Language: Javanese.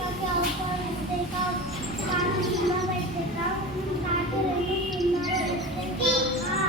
Ah!